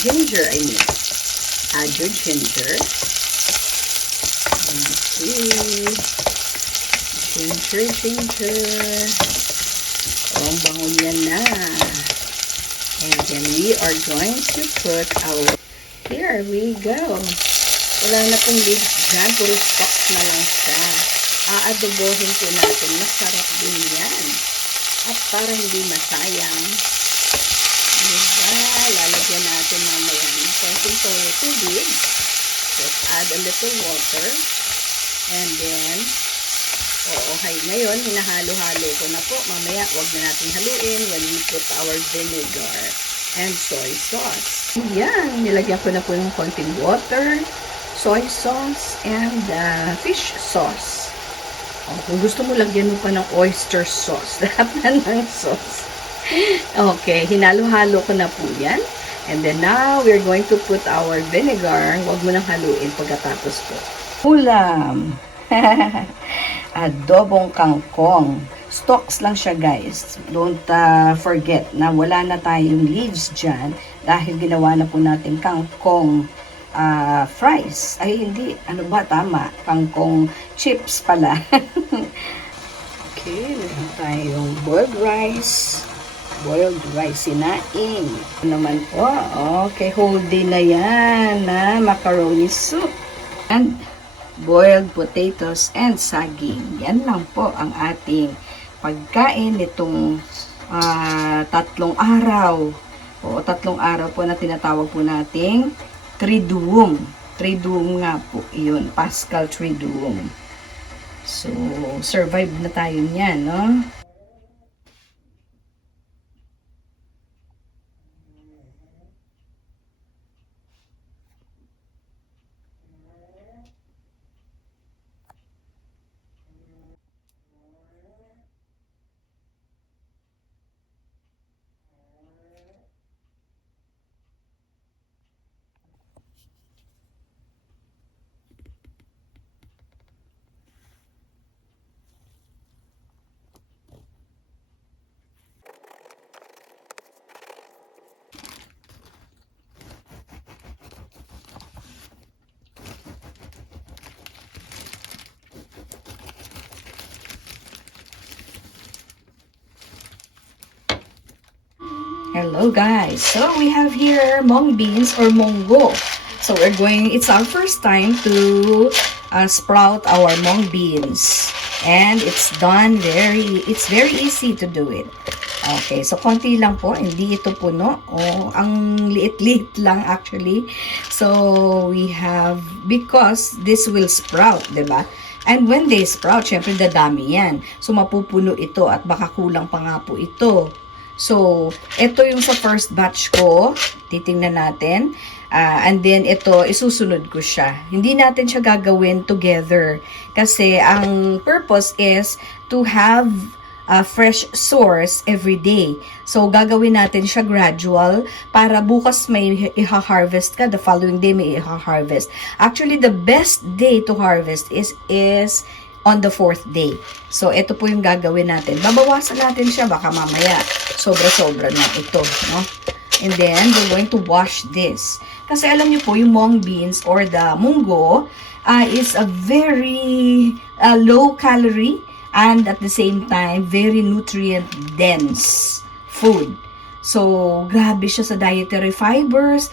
ginger, I mean. Add your ginger. Okay. Ginger. Oh, ang bango niya na. And then we are going to put our, here we go. Wala na pong leaves dyan, puro stalks na lang siya. Aadobohin po natin, masarap din yan. At para hindi masayang, diba, lalagyan natin mamaya ng konting tubig. Just add a little water. And then, ngayon, hinahalo-halo ko na po. Mamaya, wag na natin haluin when we put our vinegar and soy sauce. Yan, nilagyan ko na po ng konting water, soy sauce, and fish sauce. Kung gusto mo, lagyan mo pa ng oyster sauce. Lahat na ng sauce. Okay, hinalo-halo ko na po yan. And then now, we're going to put our vinegar. Wag mo nang haluin pagkatapos po. Ulam! Adobong kangkong. Stalks lang siya, guys. Don't forget na wala na tayong leaves dyan dahil ginawa na po natin kangkong fries. Ay, hindi. Ano ba? Tama. Kangkong chips pala. Okay, meron tayong boiled rice. Boiled rice, sinaing. Naman po. Okay, whole day na yan na macaroni soup. And boiled potatoes and saging. Yan lang po ang ating pagkain nitong 3 araw. O 3 araw po na tinatawag po nating Triduum. Triduum nga po. Iyon, Paschal Triduum. So, survive na tayo niyan, no? Hello guys, so we have here mung beans or munggo. So it's our first time to sprout our mung beans, and it's very easy to do it. Okay, so konti lang po, hindi ito puno. Ang liit-liit lang actually. So we have, because this will sprout, diba? And when they sprout, syempre dadami yan. So mapupuno ito at baka kulang pa nga po ito. So, ito yung sa first batch ko. Titingnan natin. And then, ito, isusunod ko siya. Hindi natin siya gagawin together. Kasi, ang purpose is to have a fresh source every day. So, gagawin natin siya gradual para bukas may iha-harvest ka. The following day may iha-harvest. Actually, the best day to harvest is on the 4th day. So, ito po yung gagawin natin. Babawasan natin siya, baka mamaya sobra-sobra na ito, no? And then, we're going to wash this. Kasi alam niyo po, yung mung beans or the munggo is a very low calorie and at the same time, very nutrient-dense food. So, grabe siya sa dietary fibers,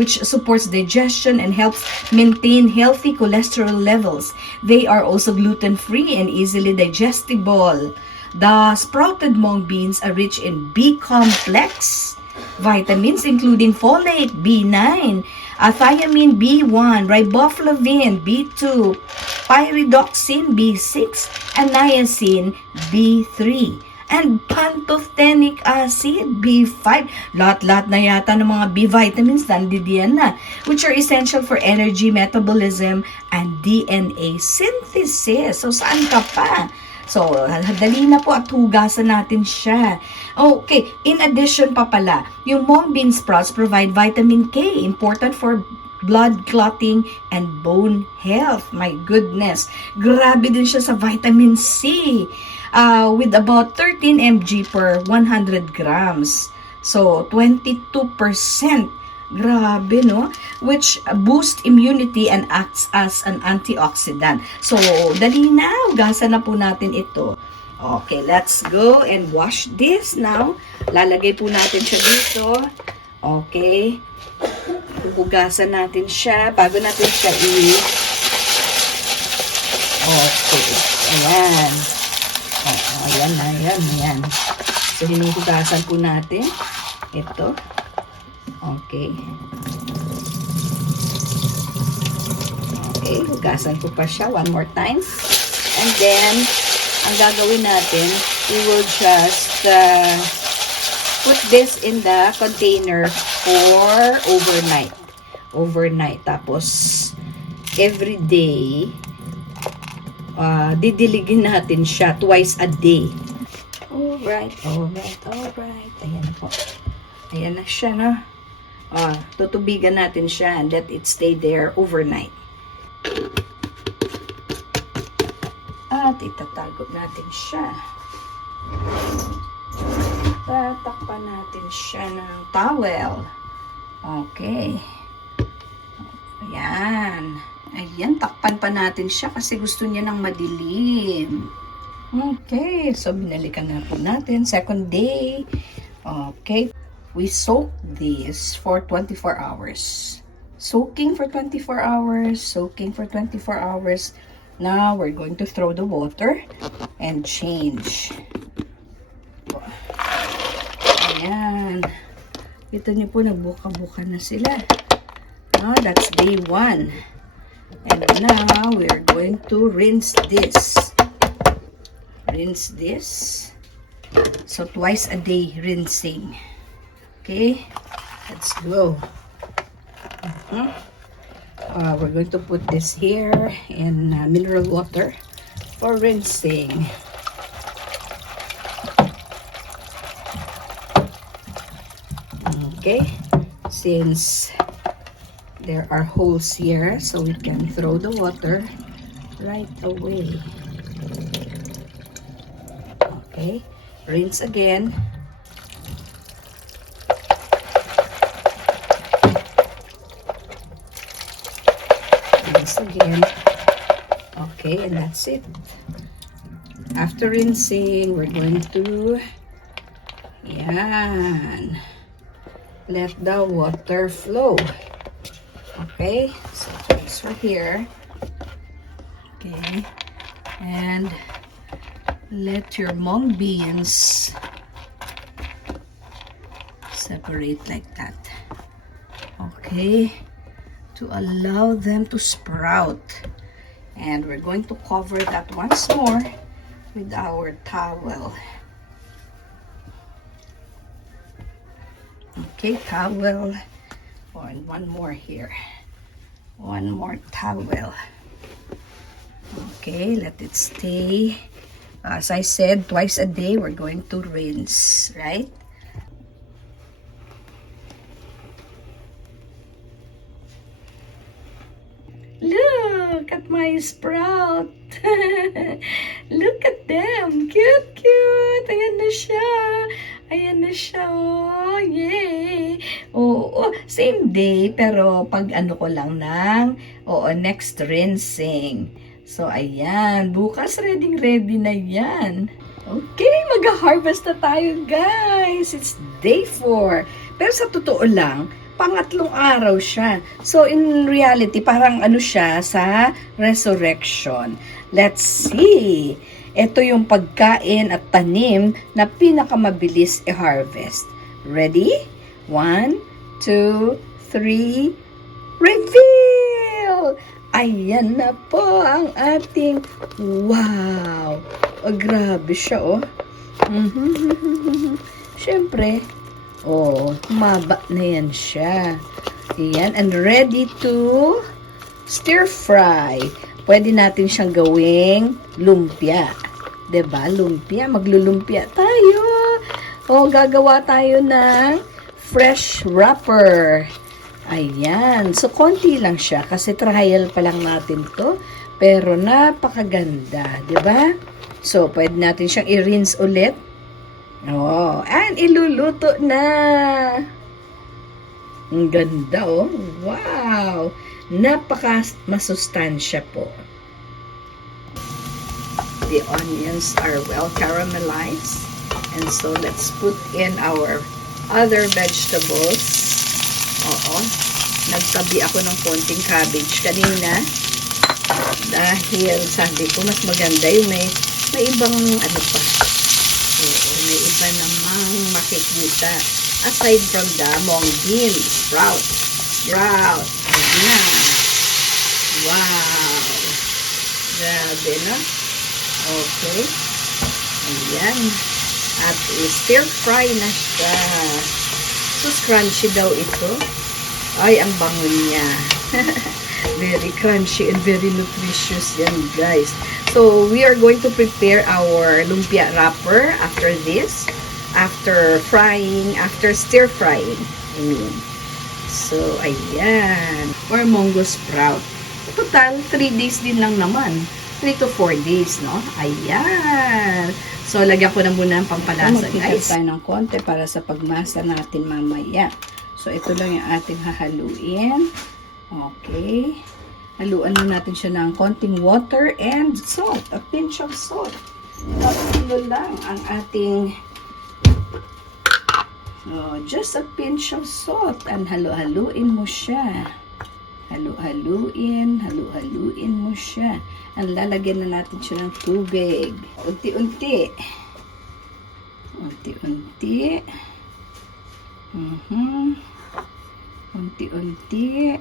which supports digestion and helps maintain healthy cholesterol levels. They are also gluten-free and easily digestible. The sprouted mung beans are rich in B-complex vitamins, including folate, B9, thiamine, B1, riboflavin, B2, pyridoxine, B6, and niacin, B3. And pantothenic acid, B5. Lahat-lahat na yata ng mga B vitamins nandiyan na, which are essential for energy, metabolism, and DNA synthesis. So, saan ka pa? So, dali na po at hugasan natin siya. Okay, in addition pa pala, yung mung bean sprouts provide vitamin K, important for blood clotting and bone health. My goodness, grabe din siya sa vitamin C. With about 13 mg per 100 grams. So, 22%. Grabe, no? Which boosts immunity and acts as an antioxidant. So, dali na. Hugasan na po natin ito. Okay, let's go and wash this now. Lalagay po natin siya dito. Okay. Hugasan natin siya bago natin siya Okay. Ayan. Ayan. So, hinuhugasan po natin. Ito. Okay. Okay, hugasan ko pa siya one more time. And then, ang gagawin natin, we will just put this in the container for overnight. Overnight. Tapos, every day, didiligin natin siya twice a day. Alright. Ayan na po. Ayan na siya, no? Tutubigan natin siya and let it stay there overnight. At itatago natin siya. Tatakpan natin siya ng towel. Okay. Ayan. Ayan, takpan pa natin siya kasi gusto niya ng madilim. Okay, so binalikan na po natin. Second day. Okay. We soak this for 24 hours. Soaking for 24 hours. Now, we're going to throw the water and change. Ayan. Ito niyo po, nagbuka-buka na sila. That's day 1. And now, we're going to rinse this. So, twice a day rinsing. Okay, let's go. We're going to put this here in mineral water for rinsing. Okay, since there are holes here, so we can throw the water right away. Okay, rinse again. Again. Okay, and that's it. After rinsing, we're going to let the water flow. Okay, so transfer here. Okay, and let your mung beans separate like that. Okay, to allow them to sprout. And we're going to cover that once more with our towel. Okay, towel. And one more here. One more towel. Okay, let it stay. As I said, twice a day we're going to rinse, right? Look at my sprout. Look at them. Cute. Ayan na siya. Oh, yay. Oo, same day. Pero pag ano ko lang next rinsing. So, ayan. Bukas ready na yan. Okay, mag-harvest na tayo, guys. It's day 4. Pero sa totoo lang, pangatlong araw siya. So, in reality, parang ano siya sa resurrection. Let's see. Ito yung pagkain at tanim na pinakamabilis i-harvest. Ready? 1, 2, 3, reveal! Ayan na po ang ating, wow! Oh, grabe siya, oh. Siyempre, maba na yan siya. Ayan, and ready to stir fry. Pwede natin siyang gawing lumpia. 'Di ba? Lumpia, maglulumpia tayo. Gagawa tayo ng fresh wrapper. Ayan. So, konti lang siya kasi trial pa lang natin 'to. Pero napakaganda, 'di ba? So, pwede natin siyang i-rinse ulit. Oh, and iluluto na. Ang ganda, oh. Wow! Napaka masustansya po. The onions are well caramelized. And so, let's put in our other vegetables. Oo. Nagtabi ako ng konting cabbage kanina. Dahil sabi ko, mas maganda yung may ibang ano pa. Oo, may iba namang makikita. Aside from the mung bean, sprout. Ayan. Wow. Grabe, no? Okay. Ayan. At stir fry na siya. So, crunchy daw ito. Ay, ang bango niya. Very crunchy and very nutritious yan, guys. So, we are going to prepare our lumpia wrapper after this. After frying, after stir frying, I mean. So, ayan. Or munggo sprout. Total, 3 days din lang naman. 3 to 4 days, no? Ayan. So, lagyan ko na muna ng pampalasa, guys. Tayo ng konti para sa pagmasa natin mamaya. So, ito lang yung ating hahaluin. Okay. Haluan na natin siya ng konting water and salt. A pinch of salt. Tapos ito lang ang ating just a pinch of salt. And halu-haluin mo siya. Halu-haluin mo siya. And lalagyan na natin siya ng tubig. Unti-unti. Unti-unti. Unti-unti.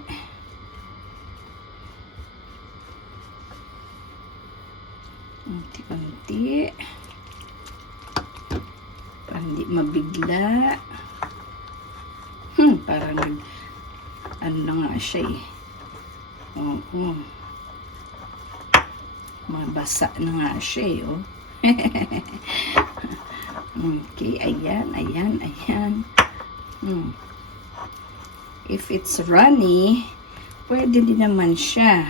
Unti-unti. Para hindi mabigla. Para ano na nga siya eh. Oo. Mabasa na nga siya eh. Oh. Okay. Ayan. If it's runny, pwede din naman siya.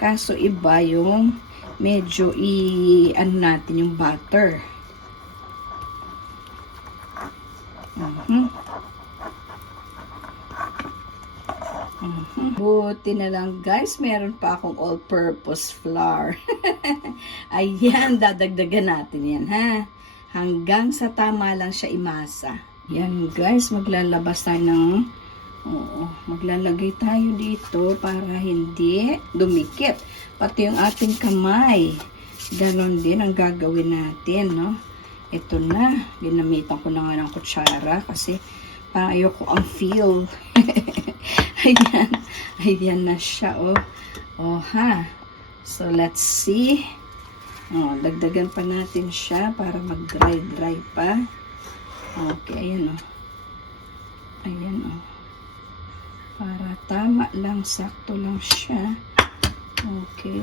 Kaso iba yung medyo ano natin yung butter. Buti na lang, guys, meron pa akong all-purpose flour. Ayan, dadagdagan natin yan, ha? Hanggang sa tama lang siya imasa. Yan, guys, maglalabas tayo ng maglalagay tayo dito para hindi dumikit. Pati yung ating kamay. Ganon din ang gagawin natin, no? Ito na. Ginamitan ko na nga ng kutsara kasi parang ayoko ang feel. Ayan na siya, oh. Oh, ha. So, let's see. Oh, dagdagan pa natin siya para mag-dry pa. Okay, ayan, oh. Ayan, oh. Para tama lang, sakto lang siya. Okay.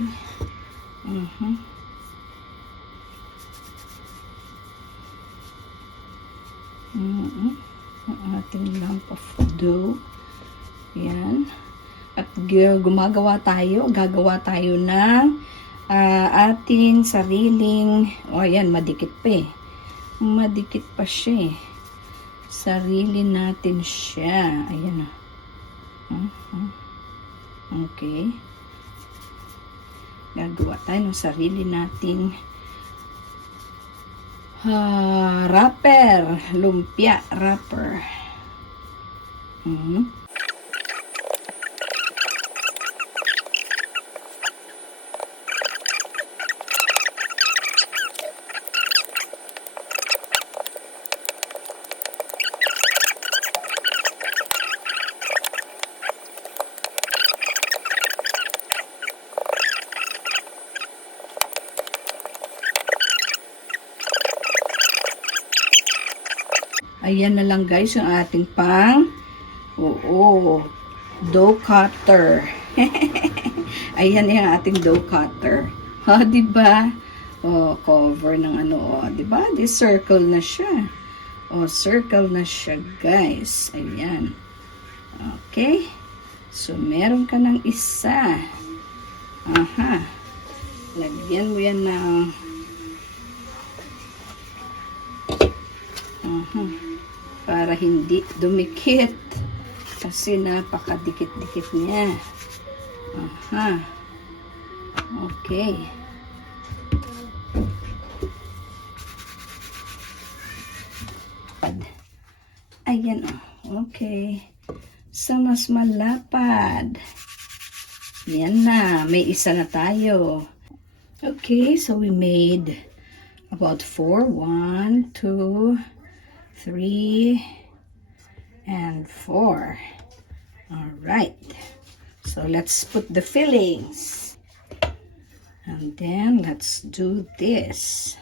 Ang ating lump of dough. Yan. At gagawa tayo ng ating sariling, ayan, madikit pa eh. Madikit pa siya eh. Sarili natin siya. Ayan o. Okay. Gagawa tayo ng sarili nating wrapper. Lumpia wrapper. Ayan na lang, guys, yung ating dough cutter. Ayan yung ating dough cutter. Diba? Cover ng diba? Circle na siya. Circle na siya, guys. Ayan. Okay. So, meron ka ng isa. Lagyan mo yan ng para hindi dumikit. Kasi napakadikit-dikit niya. Aha. Okay. Ayan o. Okay. Sa mas malapad. Yan na. May isa na tayo. Okay. So we made about 4. 1, 2, 3, and 4. Alright. So let's put the fillings. And then let's do this.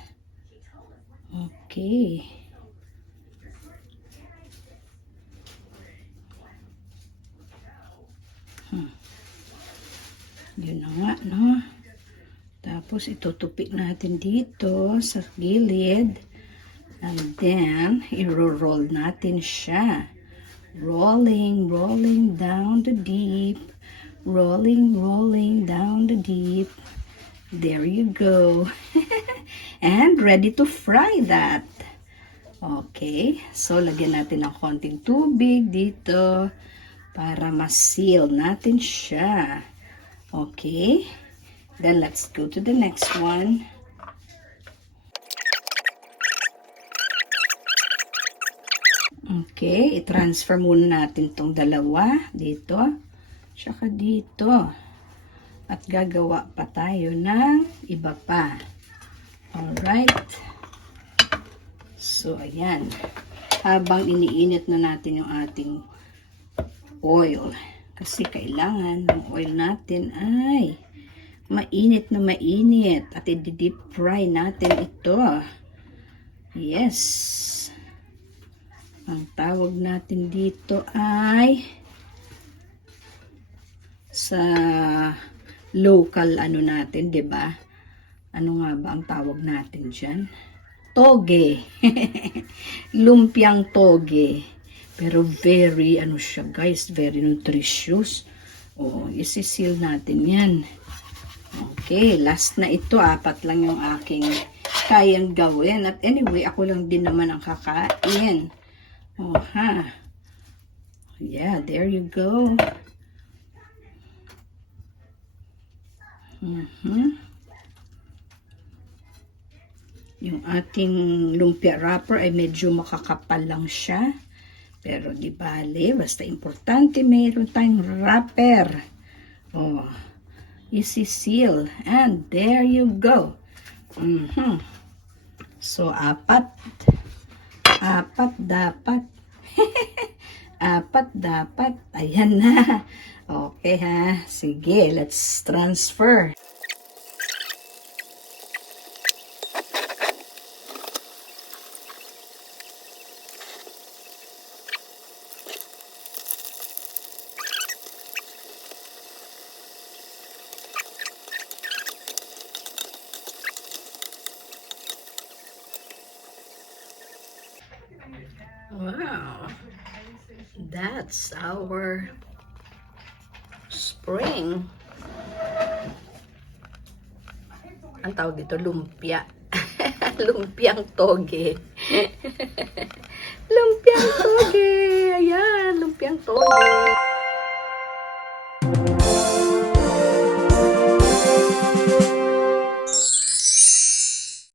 Okay. Yun na nga, no? Tapos, itutupi natin dito sa gilid. And then, i-roll natin siya. Rolling, rolling down the deep. Rolling, rolling down the deep. There you go. And ready to fry that. Okay. So, lagyan natin ng konting tubig dito para ma-seal natin siya. Okay. Then, let's go to the next one. Okay. I-transfer muna natin tong dalawa dito. Tsaka dito. At gagawa pa tayo ng iba pa. Alright. So, ayan. Habang iniinit na natin yung ating oil. Kasi kailangan ng oil natin ay mainit na mainit. At i-deep fry natin ito. Yes. Ang tawag natin dito ay sa local ano natin, 'di ba? Ano nga ba ang tawag natin diyan? Toge. Lumpiang toge. Pero very ano siya, guys, very nutritious. Oh, isi-seal natin 'yan. Okay, last na ito, 4 lang yung aking kayang gawin. At anyway, ako lang din naman ang kakain. Oh, ha. Yeah, there you go. Yung ating lumpia wrapper ay medyo makakapal lang siya. Pero di bale, basta importante mayroon tayong wrapper. Oh, isi-seal. And there you go. So, 4 dapat. 4 dapat. Ayan na. Okay ha. Sige, let's transfer. Wow. That's our spring. Ang tawag dito, lumpia. Lumpiang toge.